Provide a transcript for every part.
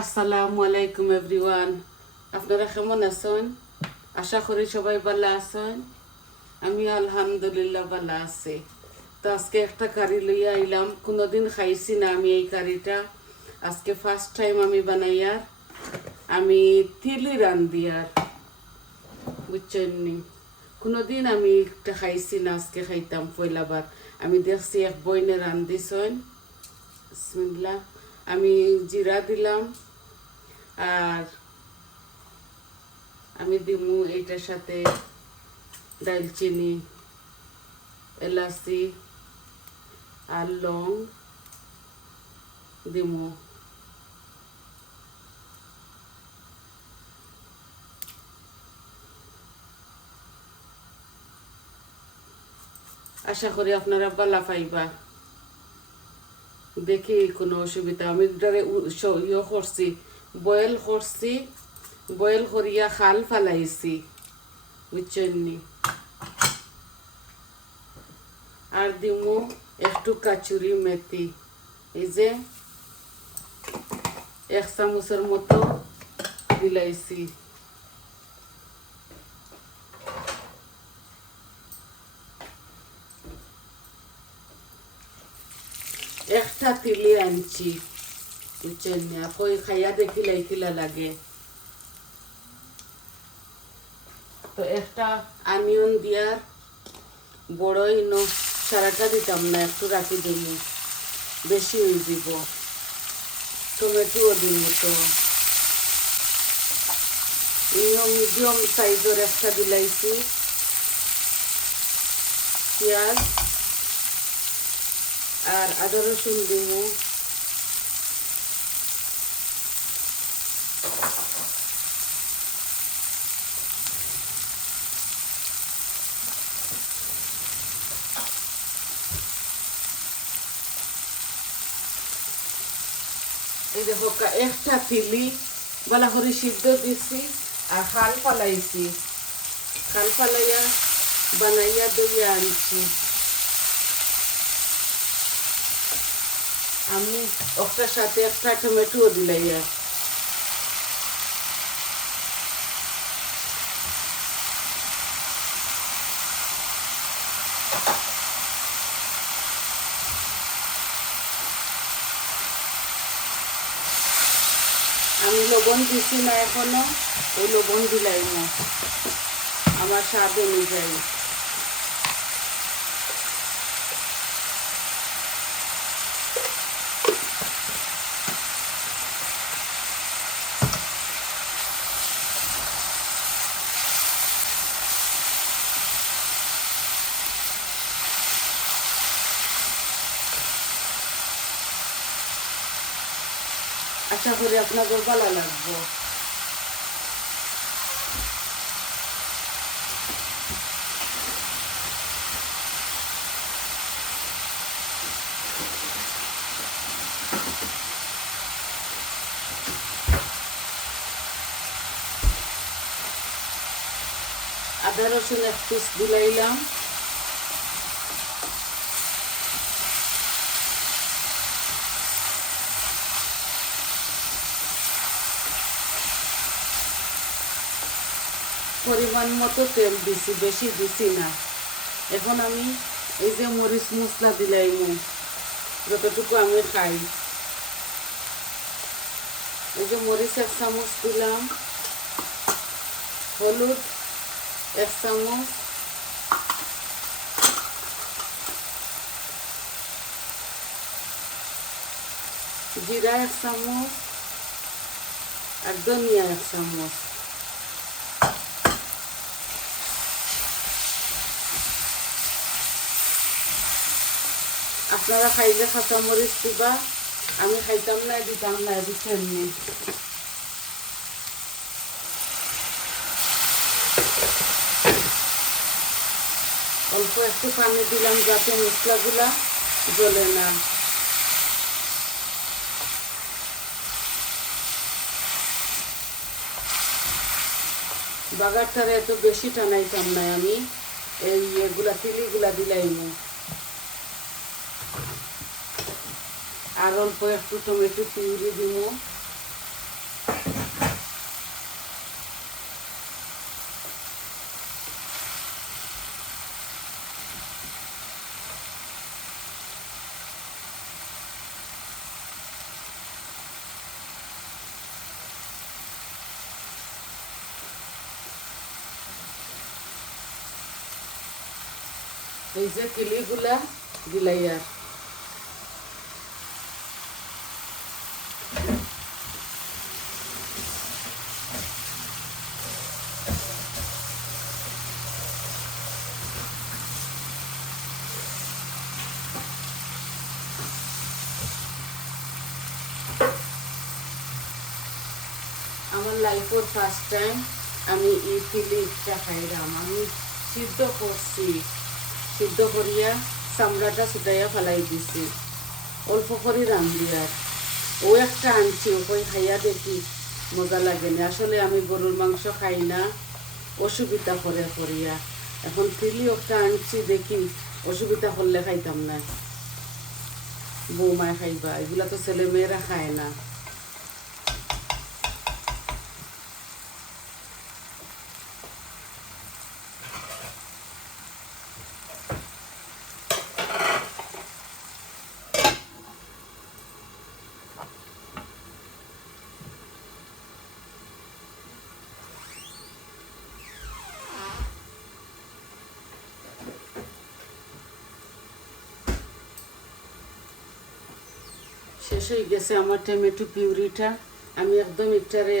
আসসালামু আলাইকুম এভরিওয়ান, আপনারা কেমন আছেন? আশা করি সবাই ভালো আছেন। আমি আলহামদুলিল্লাহ ভালো আছি। তো আজকে একটা কারি লইয়া আইলাম, কোনোদিন খাইছি না আমি এই কারিটা, আজকে ফার্স্ট টাইম আমি বানাইয়ার। আমি তিলি রান্দিয়ার, বুঝছেন নি? কোনোদিন আমি একটা খাইছি না, আজকে খাইতাম পয়লাবার। আমি দেখছি এক বইনে রান্দিছেন। বিসমিল্লাহ। আমি জিরা দিলাম, আর আমি দিমু এইটার সাথে দালচিনি, এলাচি আর লং দিমু। আশা করি আপনারা ভালো পাইবা। দেখি কোনো অসুবিধা, আমি ইয়ে করছি, বয়েল করছি, বয়েল করিয়া খাল ফালাইছি, বুঝছেন নি? আর দিমু একটু কাচুরি মেথি, এই যে 1 চামচের মতো দিলাইছি। একটা তিলি আনছি, বুঝছেন নি? আপনি খাইয়া দেখিলাই কিলা লাগে। তো একটা আনিয়ন দিয়ার, বড়ই সারাটা দিতাম না, একটু রাখি দিমু, বেশি হয়ে দিব। টমেটোও দিমু, তো মিডিয়াম সাইজের একটা দিলাইছি। পেঁয়াজ আর আদা রসুন দিমু। এই দেখো একটা তিলি বালা করে সিদ্ধ দিছি, আর খাল ফালাইছি, খাল ফালাইয়া বানাইয়া দইয়া আনছি। আমি ওটার সাথে একটা টমেটোও দিলাইয়া। আমি লবণ দিছি না এখনো, ওই লবণ দিলাই না, আমার স্বাদ অনুযায়ী। আশা করি আপনাদের ভালো লাগবে। আদা রসুন এক পিস দিলাইলাম। পরিমাণ মতো তেল দিছি, বেশি দিছি না। এখন আমি এই যে মরিচ মশলা দিলাইমু, যতটুকু আমি খাই। এই যে মরিচ 1 চামচ দিলাম, হলুদ 1 চামচ, জিরা 1 চামচ, আর ধনিয়া 1 চামচ। আপনারা খাইলে কাঁচা মরিচ দিবা, আমি খাইতাম না, দিতাম না, বুঝছেন নি? অল্প একটু পানি দিলাম যাতে মশলাগুলা জ্বলে না। বাগারটারে এত বেশি টানাইতাম না আমি, এই এগুলা তিলিগুলা দিলাইমু। আর অল্প একটু টমেটো পিউরি দিব। এই যে তিলিগুলা দিলাই আর আমার লাইফের ফার্স্ট টাইম আমি এই তিলিটা খাইলাম। আমি সিদ্ধ করছি, সিদ্ধ করিয়া চামড়াটা ছুটাইয়া ফেলাই দিছি, অল্প করে রান্ধি আর ও একটা আনছি, ওই খাইয়া দেখি মজা লাগে না। আসলে আমি গরুর মাংস খাই না, অসুবিধা করে করিয়া। এখন তিলি একটা আনছি, দেখি অসুবিধা করলে খাইতাম না, বৌমায় খাইবা, এগুলা তো ছেলে মেয়েরা খায় না। শেষ হয়ে গেছে আমার টমেটো পিউরিটা। আমি একদম একটারে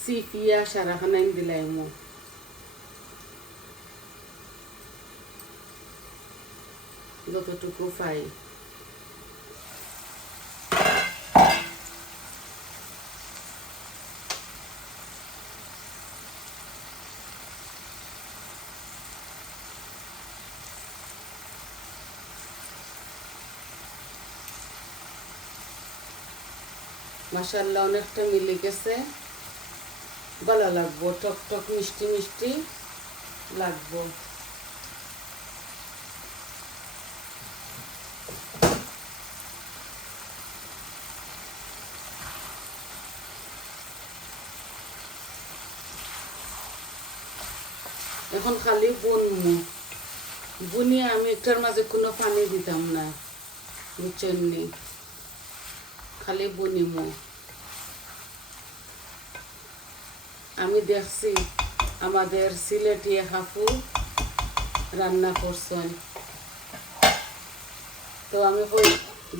সিপিয়া সারাখানাই দিলাম, যতটুকু পাই। মাশাআল্লাহ অনেকটা মিলে গেছে, ভালো লাগবো, টক টক মিষ্টি মিষ্টি লাগবো। এখন খালি বুনমু, বুনিয়ে আমি একটার মাঝে কোনো পানি দিতাম না, বুঝছেন নি, খালি বুনিমু। আমি দেখছি আমাদের সিলেটি হাফু রান্না করছেন, তো আমি কই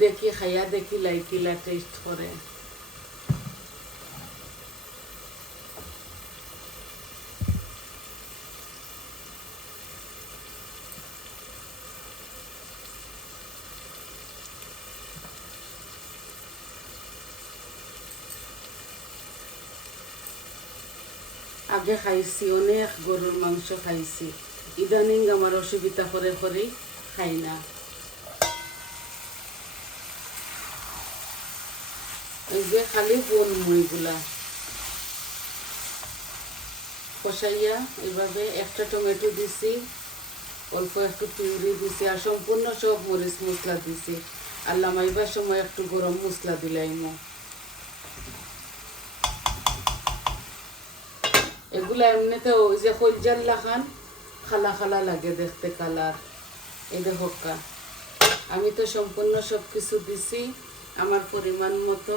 দেখি খাইয়া দেখি লাইকিলা টেস্ট করে। আগে খাইছি অনেক গরুর মাংস খাইছি, ইদানিং আমার অসুবিধা করে করে খাই না। এই যে খালি বুনমু এগুলা কষাইয়া, এইভাবে একটা টমেটো দিছি, অল্প একটু পিউরি দিছি, আর সম্পূর্ণ সব মরিচ মশলা দিছি। আর লামাইবার সময় একটু গরম মশলা দিলাইমু। এগুলা এমনিতে ওই যে কলজার লাখান খালা খালা লাগে দেখতে, কালার। এই দেখো, আমি তো সম্পূর্ণ সব কিছু দিছি আমার পরিমাণ মতো।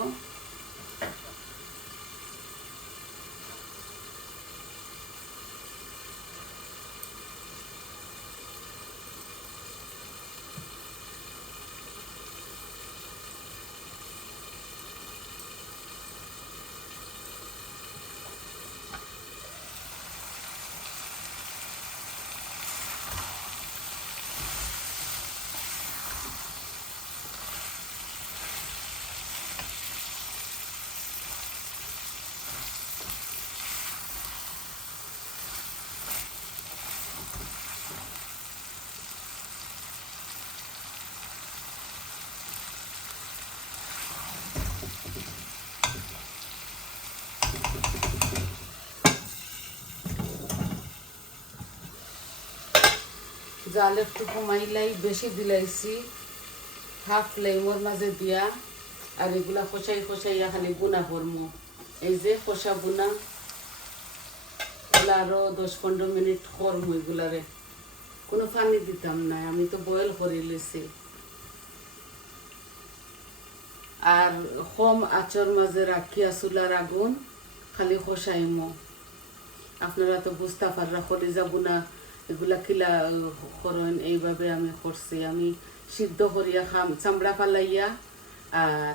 জাল একটু কমাইলাই, বেশি দিলাইছি, হাফ ফ্লেমর মাঝে দিয়া। আর এগুলা কষাই কষাইয়া খালি বুনা করমু। এই যে কষা বুনা, এগুলা আরো 10-15 মিনিট করমু এগুলারে, কোনো পানি দিতাম না, আমি তো বয়েল করে লিছি। আর কম আঁচর মাঝে রাখিয়া চুলার আগুন খালি কষাইমু। আপনারা তো বুঝতে পাররা, কলিজা বুনা এগুলা কিলা করেন এইভাবে আমি করছি। আমি সিদ্ধ করিয়া খাম চামড়া ফালাইয়া আর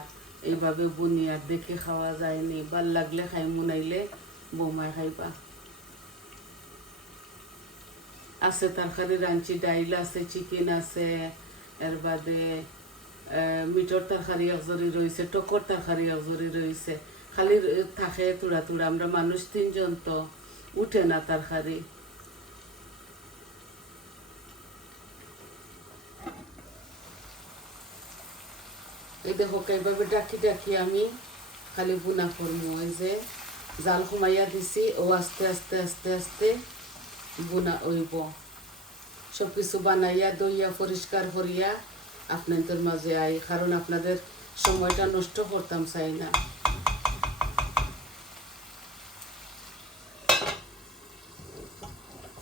এইভাবে বুনিয়ার দেখে খাওয়া যায়নি। ভাল লাগলে খাই মুনাইলে বৌমায় খাইবা। আছে তরকারি রাঁধছি, ডাইল আছে, চিকেন আছে, এর বাদে মিটর তরকারি একজরি রয়েছে, টকর তরকারি একজরি রয়েছে। খালি থাকে তুড়া তুড়া, আমরা মানুষ 3 জন তো উঠে না তরকারি। এই দেখো এইভাবে ডাকি ডাকি আমি খালি বুনা করবো। ওই যে জাল কমাইয়া দিছি, ও আস্তে আস্তে আস্তে আস্তে বুনা হইব। সব কিছু বানাইয়া দইয়া পরিষ্কার করিয়া আপনাদের মাঝে আই, কারণ আপনাদের সময়টা নষ্ট করতাম চাই না।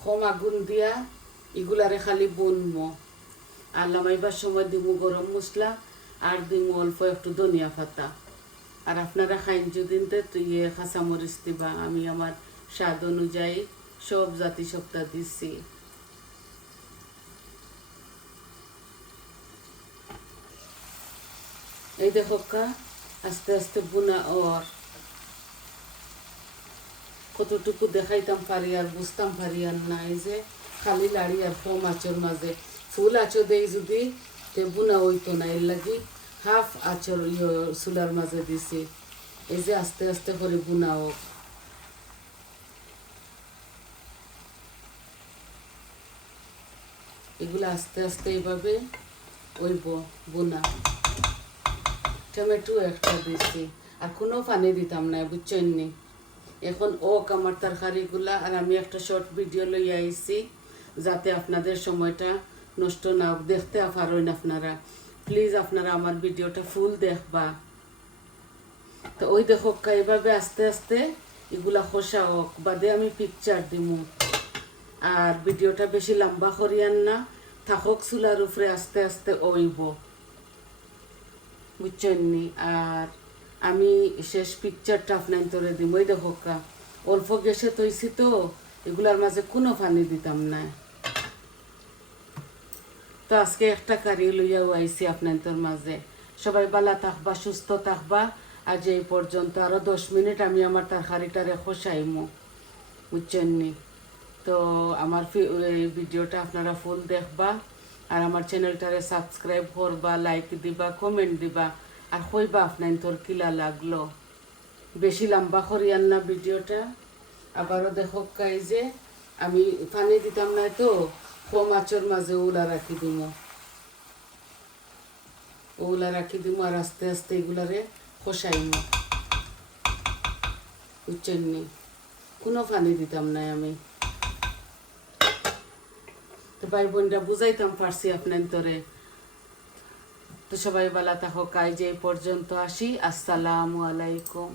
কম আগুন দিয়া এগুলারে খালি বুনবো। আর লামাইবার সময় দিব গরম মশলা আর দিব অল্প একটু ধনিয়া পাতা। আর আপনারা খাইন যদি কাঁচামরিচ দিবা। আমি আমার স্বাদ অনুযায়ী সব জাতি সপ্তাহ দিচ্ছি। এই দেখো আস্তে আস্তে বুনা ওর কতটুকু দেখাইতাম পারি আর বুঝতাম পারি আর না। এই যে খালি লাড়ি আর কম আঁচর মাঝে ফুল আঁচর দেই যদি তে বুনা হইতো না, এর লাগি হাফ আঁচর চুলার মাঝে দিছি। এই যে আস্তে আস্তে করে বুনা হোক। এগুলো আস্তে আস্তে এইভাবে হইব বুনা। টমেটো একটা দিছি আর কোনো পানি দিতাম না, বুঝছেন নি। এখন আমার তরকারিগুলা আর আমি একটা শর্ট ভিডিও লই আইছি যাতে আপনাদের সময়টা নষ্ট না হোক, দেখতে পারেন আপনারা। প্লিজ আপনারা আমার ভিডিওটা ফুল দেখবা। তো ওই দেখো এইভাবে আস্তে আস্তে এগুলা খসা হোক, বাদে আমি পিকচার দিমু। আর ভিডিওটা বেশি লম্বা করিয়ান না, থাকক চুলার উপরে আস্তে আস্তে ওইব, বুঝছেন নি। আর আমি শেষ পিকচারটা আপনার তোরে দিব। ওই দেখো অল্প গ্যাসে তৈছি তো এগুলার মাঝে কোনো পানি দিতাম না। তো আজকে একটা কারি লইয়াও আইছি আপনাদের মাঝে। সবাই ভালো থাকবা, সুস্থ থাকবা। আজ এই পর্যন্ত। আরো 10 মিনিট আমি আমার তরকারিটারে খসাইমু, বুঝছেন নি। তো আমার ভিডিওটা আপনারা ফুল দেখবা আর আমার চ্যানেলটারে সাবস্ক্রাইব করবা, লাইক দিবা, কমেন্ট দিবা আর কইবা আপনার তোর কিলা লাগলো। বেশি লম্বা করিয়ান না ভিডিওটা। আবারও দেখো যে আমি পানি দিতাম না তো কম আঁচর মাঝে ওলা রাখি দিমু, ওলা রাখি দিমু আর আস্তে আস্তে এগুলারে খসাইমু, বুঝছেন নি। কোনো পানি দিতাম না আমি। তো ভাই বোনরা বুঝাইতাম পারছি আপনার তোরে। তো সবাই ভালো থাকো। কাজ এই পর্যন্ত আসি। আসসালামু আলাইকুম।